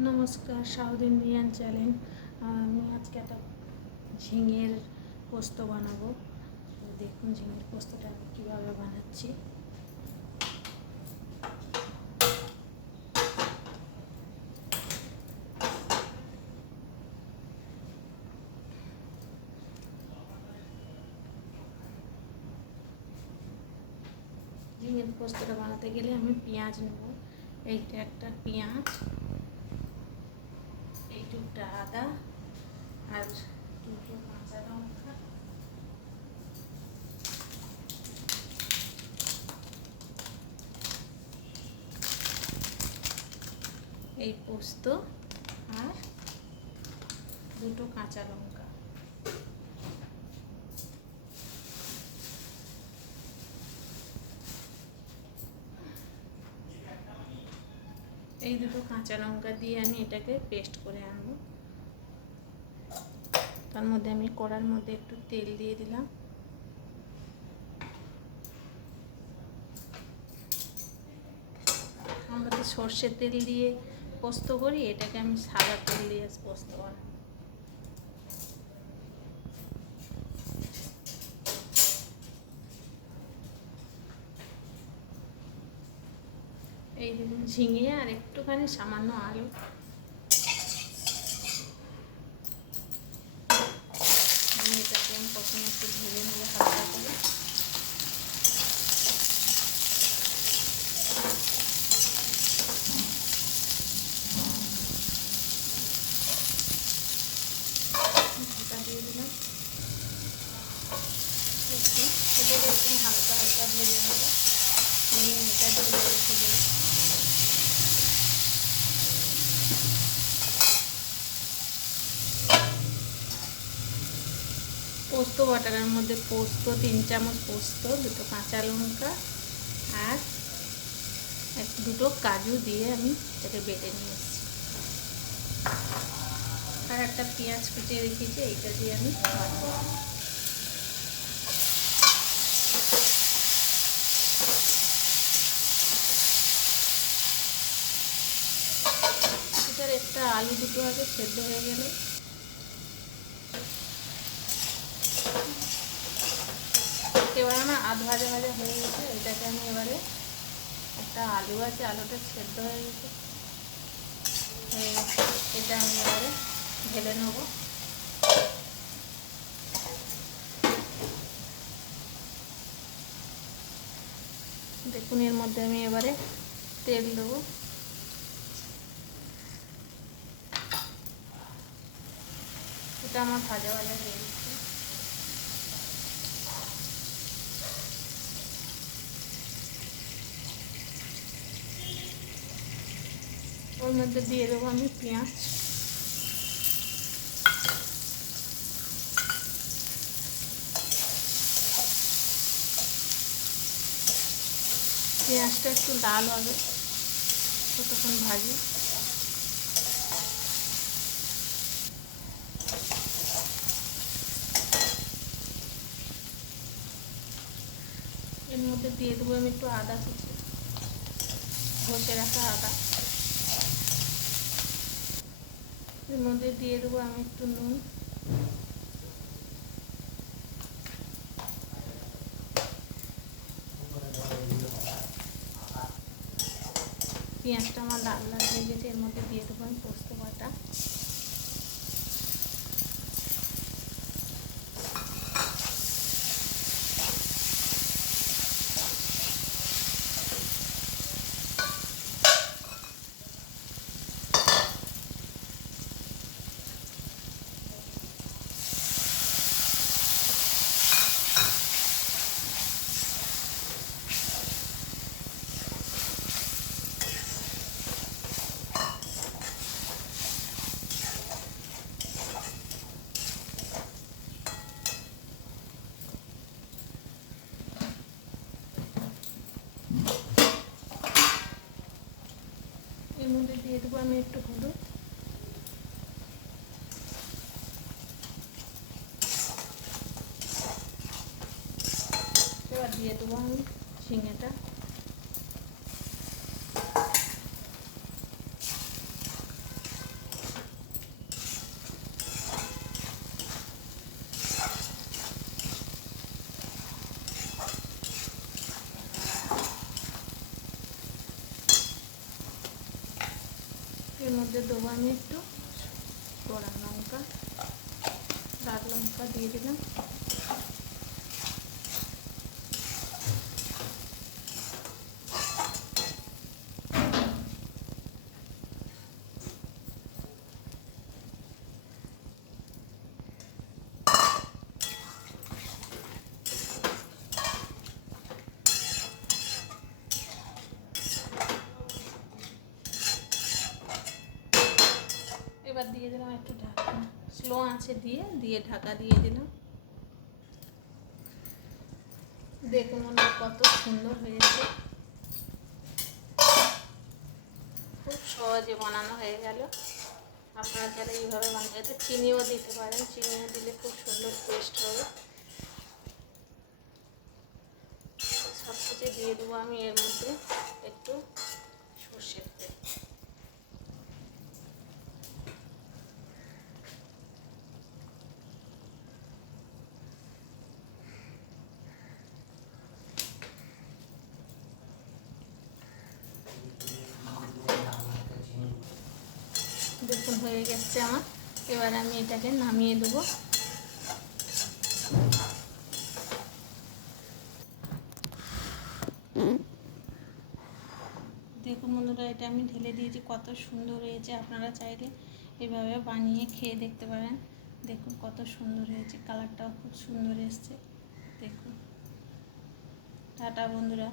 নমস্কার, south Indian channel. আমি আজকে একটা ঝিঙের পোস্ত বানাবো। দেখুন ঝিঙের পোস্তটা আমি কীভাবে বানাচ্ছি। ঝিঙের পোস্তটা বানাতে গেলে আমি পেঁয়াজ নেব। এইটা একটা পেঁয়াজ, এইটুকটা আদা আর দুটো কাঁচা লঙ্কা, এই পোস্ত আর দুটো কাঁচা লঙ্কা। এই দুটো কাঁচা লঙ্কা দিয়ে আমি এটাকে পেস্ট করে আনবো। তার মধ্যে আমি কড়ার মধ্যে একটু তেল দিয়ে দিলাম। আমরা তো সর্ষের তেল দিয়ে পোস্ত করি, এটাকে আমি সাদা তেল দিয়ে পোস্ত বানাবো। এই ঝিঙে আর একটুখানি সামান্য আলু, এটাকে আমি প্রথমে একটু ভেজে নেবো হালকা করে। ঢাকা দিয়ে দিলাম, এটাকে একটু হালকা হালকা ভেজে নেবো। নিয়ে এটা দিয়ে রেখে দেবো। পোস্ত বাটার মধ্যে পোস্ত 3 চামচ পোস্ত, দুটো কাঁচা লঙ্কা আর দুটো কাজু দিয়ে আমি এটাকে বেটে নিয়ে এসেছি। আর একটা পেঁয়াজ কুচিয়ে রেখেছি, এইটা দিয়ে আমি বাটবো। এটার একটা আলু দুটো আগে সেদ্ধ হয়ে গেলে এবার আমার আধ ভাজা ভাজা হয়ে গেছে। এটাকে আমি এবারে একটা আলু আছে, আলুটা সেদ্ধ হয়ে গেছে, এটা আমি এবারে ঢেলে নেব। দেখুন এর মধ্যে আমি এবারে তেল দেবো। এটা আমার ভাজা ভাজা হয়ে গেছে। ওর মধ্যে দিয়ে দেবো আমি পেঁয়াজ। পেঁয়াজটা একটু লাল হবে, ততক্ষণ ভাজি। এর মধ্যে দিয়ে দেবো আমি একটু আদা কুচি, ঘষে রাখা আদা। এর মধ্যে দিয়ে দেবো আমি একটু নুন, পেঁয়াজটা আমার লাল লাল হয়ে গেছে। এর মধ্যে দিয়ে দেবো আমি পোস্ত বাটা। এর মধ্যে দিয়ে দেবো আমি একটু হলুদ, এবার দিয়ে দেবো আমি ঝিঙেটা। এর মধ্যে দেবো আমি একটু পোড়া লঙ্কা, লাল লঙ্কা দিয়ে দিলাম। এবার দিয়ে দিলাম একটু ঢাকা, স্লো আঁচে দিয়ে ঢাকা দিয়ে দিলাম। দেখুন মনে কত সুন্দর হয়েছে, খুব সহজে বানানো হয়ে গেল। আপনারা যারা এইভাবে বানাতে, এতে চিনিও দিতে পারেন, চিনিও দিলে খুব সুন্দর টেস্ট হবে। সব কিছু দিয়ে দেবো আমি এর মধ্যে একটু সর্ষের তেল। দেখুন হয়ে গেছে আমার, এবার আমি এটাকে নামিয়ে দেবো। দেখুন বন্ধুরা, এটা আমি ঢেলে দিয়েছি, কত সুন্দর হয়েছে। আপনারা চাইলে এভাবে বানিয়ে খেয়ে দেখতে পারেন। দেখুন কত সুন্দর হয়েছে, কালারটাও খুব সুন্দর এসছে। দেখুন, টাটা বন্ধুরা।